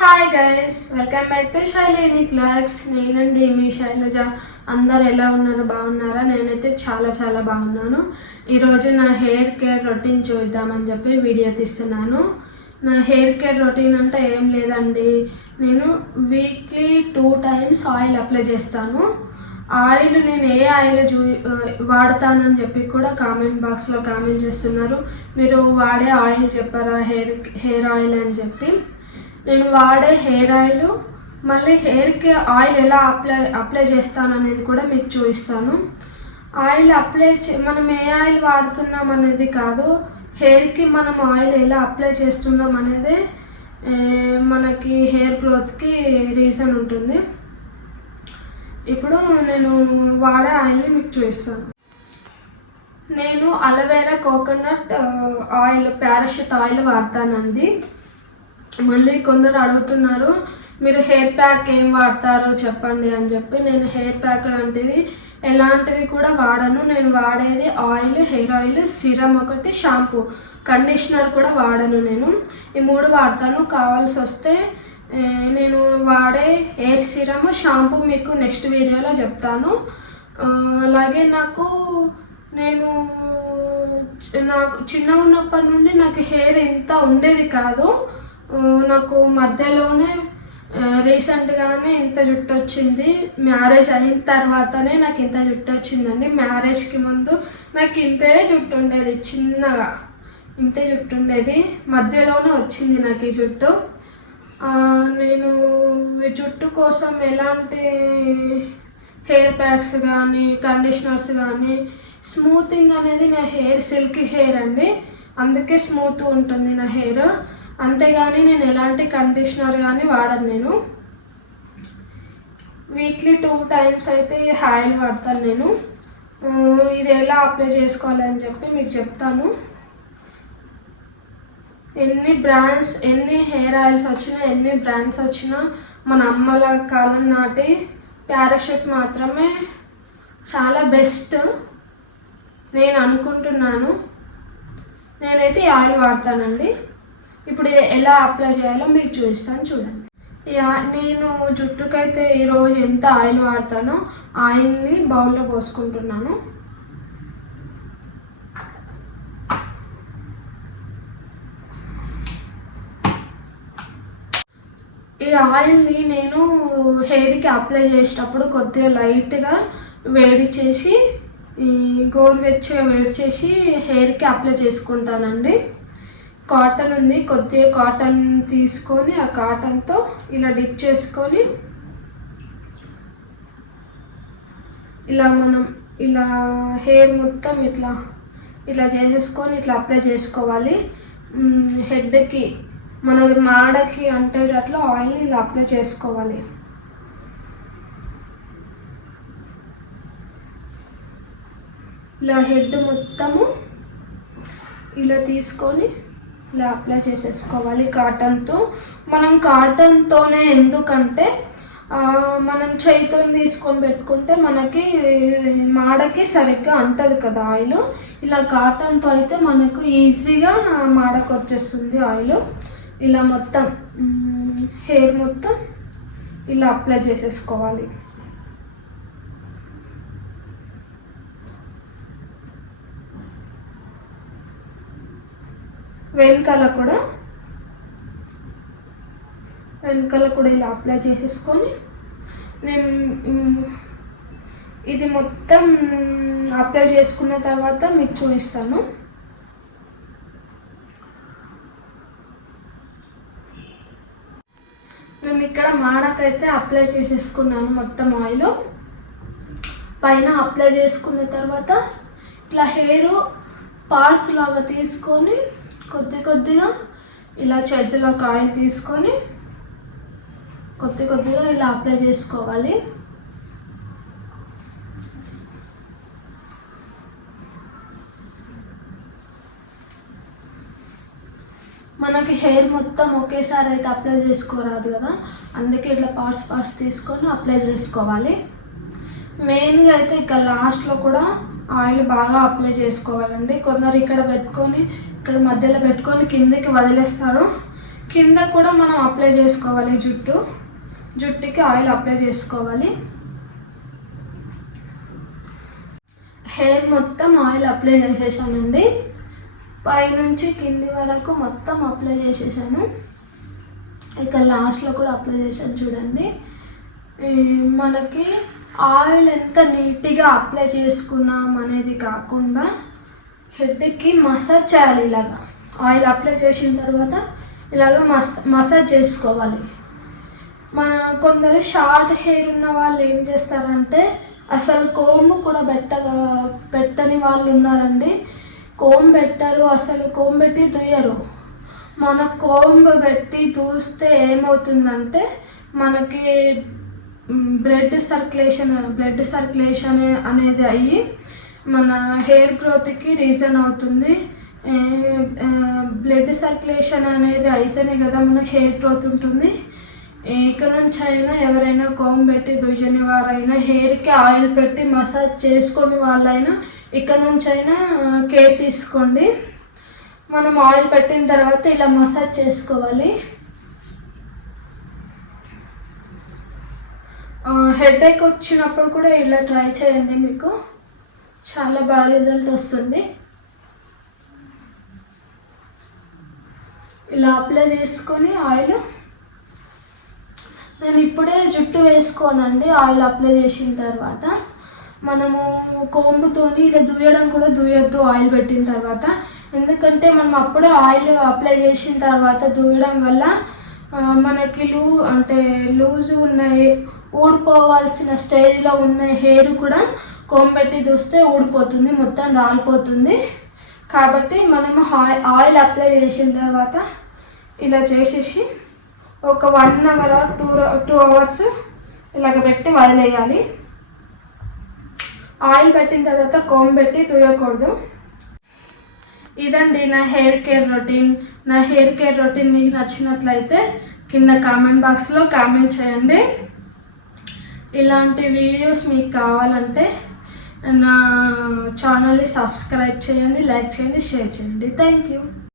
Hi guys, welcome back to Shaileni blogs. నేనండి మీ శైలజ. అందరు ఎలా ఉన్నారు? బాగున్నారా? నేనైతే చాలా బాగున్నాను. ఈరోజు నా హెయిర్ కేర్ రొటీన్ చూద్దామని చెప్పి వీడియో తీస్తున్నాను. నా హెయిర్ కేర్ రొటీన్ అంటే ఏం లేదండి, నేను వీక్లీ 2 times ఆయిల్ అప్లై చేస్తాను. ఆయిల్ నేను ఏ ఆయిల్ వాడతానని చెప్పి కూడా కామెంట్ బాక్స్లో కామెంట్ చేస్తున్నారు. మీరు వాడే ఆయిల్ చెప్పారా, హెయిర్ ఆయిల్ అని చెప్పి. నేను వాడే హెయిర్ ఆయిల్, మళ్ళీ హెయిర్కి ఆయిల్ ఎలా అప్లై చేస్తాను అనేది కూడా మీకు చూపిస్తాను. ఆయిల్ మనం ఏ ఆయిల్ వాడుతున్నాం అనేది కాదు, హెయిర్కి మనం ఆయిల్ ఎలా అప్లై చేస్తున్నాం అనేది మనకి హెయిర్ గ్రోత్కి రీజన్ ఉంటుంది. ఇప్పుడు నేను వాడే ఆయిల్ని మీకు చూపిస్తాను. నేను aloe vera coconut oil, Parachute oil వాడతానండి. మళ్ళీ కొందరు అడుగుతున్నారు, మీరు హెయిర్ ప్యాక్ ఏం వాడతారో చెప్పండి అని చెప్పి. నేను హెయిర్ ప్యాక్ లాంటివి ఎలాంటివి కూడా వాడను. నేను వాడేది ఆయిల్, హెయిర్ ఆయిల్, సిరమ్ ఒకటి, షాంపూ, కండిషనర్ కూడా వాడను. నేను ఈ 3 వాడతాను. కావాల్సి వస్తే నేను వాడే హెయిర్ సిరమ్, షాంపూ మీకు నెక్స్ట్ వీడియోలో చెప్తాను. అలాగే నాకు చిన్నగా ఉన్నప్పటి నుండి నాకు హెయిర్ ఇంత ఉండేది కాదు. నాకు మధ్యలోనే రీసెంట్గానే ఇంత జుట్టు వచ్చింది. మ్యారేజ్ అయిన తర్వాతనే నాకు ఇంత జుట్టు వచ్చిందండి. మ్యారేజ్కి ముందు నాకు ఇంతే జుట్టు ఉండేది, చిన్నగా ఇంతే జుట్టు ఉండేది. మధ్యలోనే వచ్చింది నాకు ఈ జుట్టు. నేను ఈ జుట్టు కోసం ఎలాంటి హెయిర్ ప్యాక్స్ కానీ, కండిషనర్స్ కానీ, స్మూతింగ్ అనేది నా హెయిర్ సిల్కీ హెయిర్ అండి, అందుకే స్మూత్ ఉంటుంది నా హెయిర్. అంతేగాని నేను ఎలాంటి కండిషనర్ కానీ వాడను. నేను వీక్లీ 2 times అయితే ఆయిల్ వాడతాను. నేను ఇది ఎలా అప్లై చేసుకోవాలి అని చెప్పి మీకు చెప్తాను. ఎన్ని హెయిర్ ఆయిల్స్ వచ్చినా, ఎన్ని బ్రాండ్స్ వచ్చినా, మన అమ్మల కాలం నాటి పారాషూట్ మాత్రమే చాలా బెస్ట్ నేను అనుకుంటున్నాను. నేనైతే ఈ ఆయిల్ వాడతానండి. ఇప్పుడు ఎలా అప్లై చేయాలో మీకు చూపిస్తాను, చూడండి. నేను జుట్టుకైతే ఈరోజు ఎంత ఆయిల్ వాడతానో ఆయిల్ని బౌల్లో పోసుకుంటున్నాను. ఈ ఆయిల్ని నేను హెయిర్కి అప్లై చేసేటప్పుడు కొద్దిగా లైట్గా వేడి చేసి, గోరువెచ్చగా వేడి చేసి హెయిర్కి అప్లై చేసుకుంటానండి. కాటన్ ఉంది, కొద్దిగా కాటన్ తీసుకొని ఆ కాటన్తో ఇలా డిప్ చేసుకొని ఇలా హెయిర్ మొత్తం ఇలా చేసేసుకొని ఇట్లా అప్లై చేసుకోవాలి. హెడ్కి, మన మాడకి అంటేటట్లు ఆయిల్ని ఇలా అప్లై చేసుకోవాలి. ఇలా హెడ్ మొత్తము ఇలా తీసుకొని ఇలా అప్లై చేసేసుకోవాలి కాటన్తో. మనం కాటన్తోనే ఎందుకంటే మనం చేయితో తీసుకొని పెట్టుకుంటే మనకి మాడకి సరిగ్గా అంటది కదా ఆయిల్. ఇలా కాటన్తో అయితే మనకు ఈజీగా మాడకు వచ్చేస్తుంది ఆయిల్. ఇలా మొత్తం హెయిర్ మొత్తం ఇలా అప్లై చేసేసుకోవాలి. వెనకాల కూడా ఇలా అప్లై చేసేసుకొని నేను ఇది మొత్తం అప్లై చేసుకున్న తర్వాత మీకు చూపిస్తాను. నేను ఇక్కడ మాడకైతే అప్లై చేసేసుకున్నాను మొత్తం ఆయిల్. పైన అప్లై చేసుకున్న తర్వాత ఇట్లా హెయిర్ పార్ట్స్ లాగా తీసుకొని కొద్దిగా ఇలా చేతిలోకి ఆయిల్ తీసుకొని కొద్దిగా ఇలా అప్లై చేసుకోవాలి. మనకి హెయిర్ మొత్తం ఒకేసారి అయితే అప్లై చేసుకోరాదు కదా, అందుకే ఇట్లా పార్ట్స్ తీసుకొని అప్లై చేసుకోవాలి. మెయిన్గా అయితే ఇక్కడ లాస్ట్లో కూడా ఆయిల్ బాగా అప్లై చేసుకోవాలండి. కొందరు ఇక్కడ పెట్టుకొని, ఇక్కడ మధ్యలో పెట్టుకొని కిందకి వదిలేస్తారు. కింద కూడా మనం అప్లై చేసుకోవాలి. జుట్టుకి ఆయిల్ అప్లై చేసుకోవాలి. హెయిర్ మొత్తం ఆయిల్ అప్లై చేసేసానండి. పైనుంచి కింది వరకు మొత్తం అప్లై చేసేసాను. ఇక లాస్ట్లో కూడా అప్లై చేశాను చూడండి. మనకి ఆయిల్ ఎంత నీట్గా అప్లై చేసుకున్నాం అనేది కాకుండా హెడ్కి మసాజ్ చేయాలి. ఇలాగా ఆయిల్ అప్లై చేసిన తర్వాత ఇలాగ మసాజ్ చేసుకోవాలి. కొందరు షార్ట్ హెయిర్ ఉన్న వాళ్ళు ఏం చేస్తారంటే అసలు కోంబు కూడా పెట్టని వాళ్ళు ఉన్నారండి. కోంబు పెట్టరు, అసలు కోంబు పెట్టి దుయ్యరు. మన కోంబు పెట్టి దూస్తే ఏమవుతుందంటే మనకి బ్లడ్ సర్క్యులేషన్ అనేది అయ్యి మన హెయిర్ గ్రోత్కి రీజన్ అవుతుంది. బ్లడ్ సర్క్యులేషన్ అనేది అయితేనే కదా మనకి హెయిర్ గ్రోత్ ఉంటుంది. ఇక నుంచి అయినా ఎవరైనా కోంబు పెట్టి దుయ్యని వారైనా హెయిర్కి ఆయిల్ పెట్టి మసాజ్ చేసుకొని వాళ్ళైనా ఇక నుంచి అయినా కేర్ తీసుకోండి. మనం ఆయిల్ పెట్టిన తర్వాత ఇలా మసాజ్ చేసుకోవాలి. హెడేక్ వచ్చినప్పుడు కూడా ఇలా ట్రై చేయండి, మీకు చాలా బాగా రిజల్ట్ వస్తుంది. ఇలా అప్లై చేసుకొని ఆయిల్ నేను ఇప్పుడే జుట్టు వేసుకోనండి. ఆయిల్ అప్లై చేసిన తర్వాత మనము కోంబుతోని ఇలా దుయ్యడం కూడా దుయ్యొద్దు ఆయిల్ పెట్టిన తర్వాత. ఎందుకంటే మనం అప్పుడే ఆయిల్ అప్లై చేసిన తర్వాత దుయ్యడం వల్ల మనకి లూజు ఉన్న ఊడిపోవాల్సిన స్టేజ్లో ఉన్న హెయిర్ కూడా కోంబు పెట్టి దూస్తే ఊడిపోతుంది, మొత్తం రాలిపోతుంది. కాబట్టి మనము ఆయిల్ అప్లై చేసిన తర్వాత ఇలా చేసేసి ఒక 1 hour or 2 hours ఇలాగ పెట్టి వదిలేయాలి. ఆయిల్ పెట్టిన తర్వాత కోంబు పెట్టి తుయ్యకూడదు. ఇదండి నా హెయిర్ కేర్ రొటీన్. నా హెయిర్ కేర్ రొటీన్ మీకు నచ్చినట్లయితే కింద కామెంట్ బాక్స్లో కామెంట్ చేయండి. ఇలాంటి వీడియోస్ మీకు కావాలంటే నా ఛానల్ని సబ్స్క్రైబ్ చేయండి, లైక్ చేయండి, షేర్ చేయండి. Thank you.